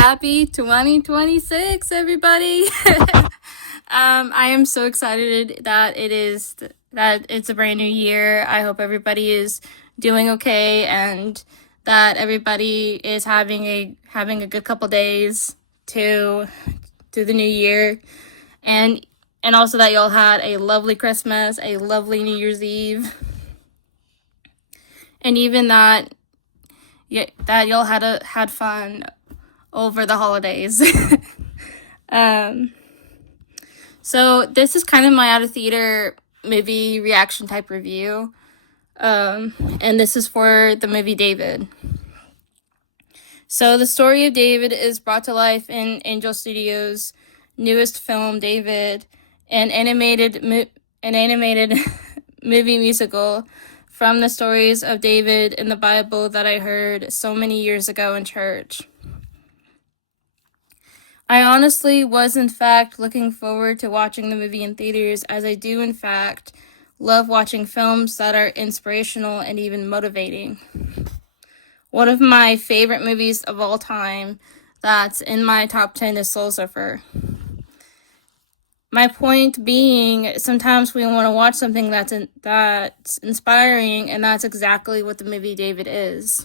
Happy 2026, everybody. I am so excited that it's a brand new year. I hope everybody is doing okay and that everybody is having a good couple days to the new year, and also that y'all had a lovely Christmas, a lovely New Year's Eve, and even that y'all had fun over the holidays. So this is kind of my out of theater movie reaction type review. And this is for the movie David. So the story of David is brought to life in Angel Studios' newest film, David, an animated movie musical from the stories of David in the Bible that I heard so many years ago in church. I honestly was, in fact, looking forward to watching the movie in theaters, as I do, in fact, love watching films that are inspirational and even motivating. One of my favorite movies of all time that's in my top 10 is Soul Surfer. My point being, sometimes we want to watch something that's inspiring, and that's exactly what the movie David is.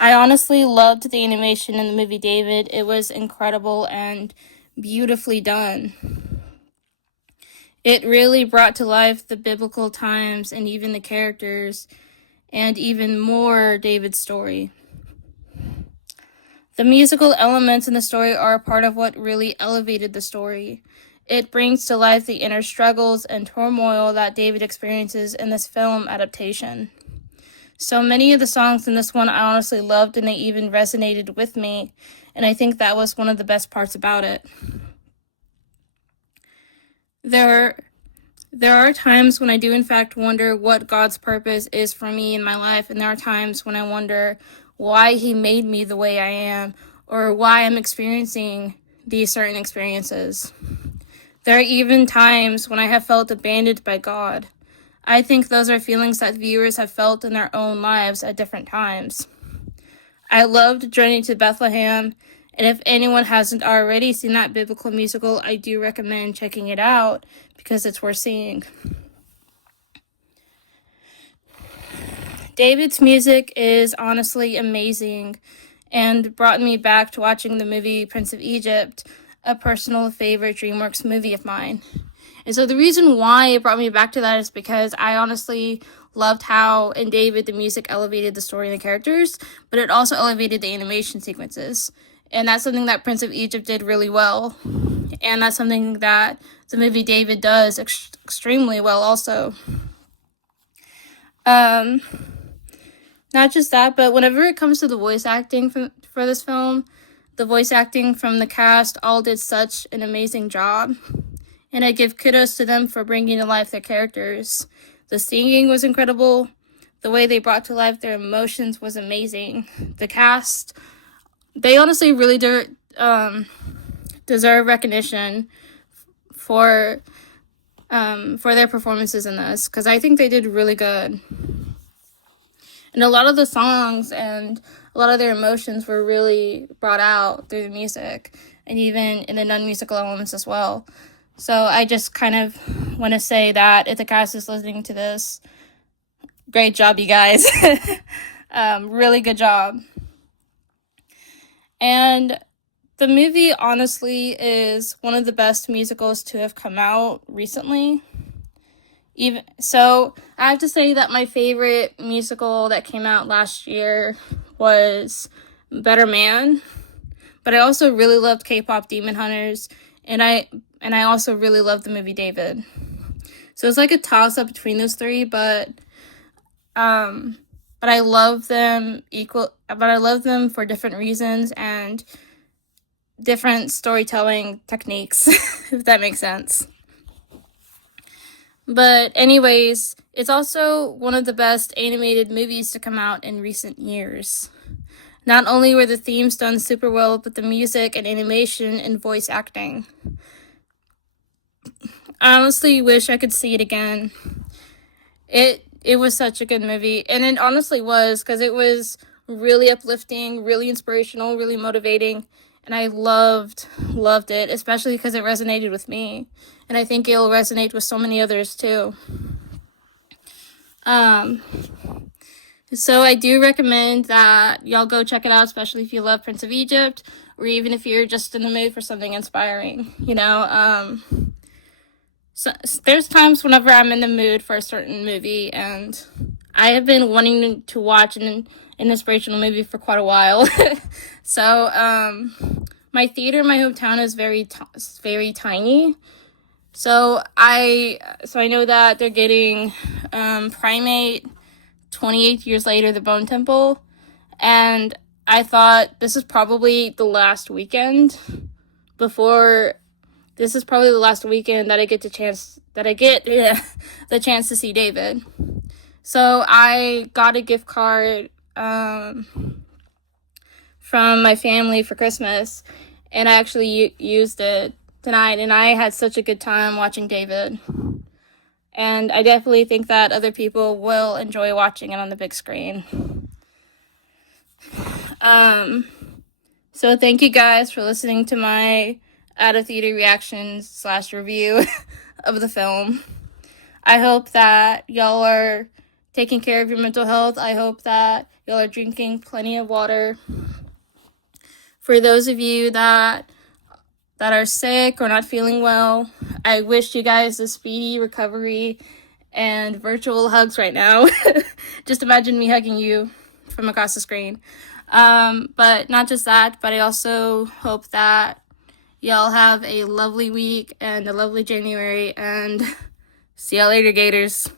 I honestly loved the animation in the movie David. It was incredible and beautifully done. It really brought to life the biblical times and even the characters, and even more David's story. The musical elements in the story are a part of what really elevated the story. It brings to life the inner struggles and turmoil that David experiences in this film adaptation. So many of the songs in this one I honestly loved, and they even resonated with me, and I think that was one of the best parts about it. There are times when I do in fact wonder what God's purpose is for me in my life, and there are times when I wonder why He made me the way I am, or why I'm experiencing these certain experiences. There are even times when I have felt abandoned by God. I think those are feelings that viewers have felt in their own lives at different times. I loved Journey to Bethlehem, and if anyone hasn't already seen that biblical musical, I do recommend checking it out because it's worth seeing. David's music is honestly amazing and brought me back to watching the movie Prince of Egypt, a personal favorite DreamWorks movie of mine. And so the reason why it brought me back to that is because I honestly loved how in David the music elevated the story and the characters, but it also elevated the animation sequences. And that's something that Prince of Egypt did really well. And that's something that the movie David does extremely well also. Not just that, but whenever it comes to the voice acting for this film, the voice acting from the cast all did such an amazing job. And I give kudos to them for bringing to life their characters. The singing was incredible. The way they brought to life their emotions was amazing. The cast, they honestly really deserve recognition for their performances in this, because I think they did really good. And a lot of the songs and a lot of their emotions were really brought out through the music, and even in the non-musical elements as well. So I just kind of want to say that if the cast is listening to this, great job, you guys. Really good job. And the movie honestly is one of the best musicals to have come out recently. So I have to say that my favorite musical that came out last year was Better Man, but I also really loved K-pop Demon Hunters, and I also really loved the movie David. So it's like a toss-up between those three, but I love them for different reasons and different storytelling techniques, if that makes sense. But anyways, it's also one of the best animated movies to come out in recent years. Not only were the themes done super well, but the music and animation and voice acting. I honestly wish I could see it again. It was such a good movie, and it honestly was, because it was really uplifting, really inspirational, really motivating, and I loved it, especially because it resonated with me, and I think it'll resonate with so many others too. So I do recommend that y'all go check it out, especially if you love Prince of Egypt, or even if you're just in the mood for something inspiring. So there's times whenever I'm in the mood for a certain movie, and I have been wanting to watch an inspirational movie for quite a while. So my theater in my hometown is very tiny. So I know that they're getting Primate 28 years later, the Bone Temple, and I thought this is probably the last weekend that I get the chance to see David. So I got a gift card from my family for Christmas, and I actually used it tonight, and I had such a good time watching David. And I definitely think that other people will enjoy watching it on the big screen. So thank you guys for listening to my out of theater reactions / review of the film. I hope that y'all are taking care of your mental health. I hope that y'all are drinking plenty of water. For those of you that are sick or not feeling well, I wish you guys a speedy recovery and virtual hugs right now. Just imagine me hugging you from across the screen. But not just that, but I also hope that y'all have a lovely week and a lovely January, and see y'all later, Gators.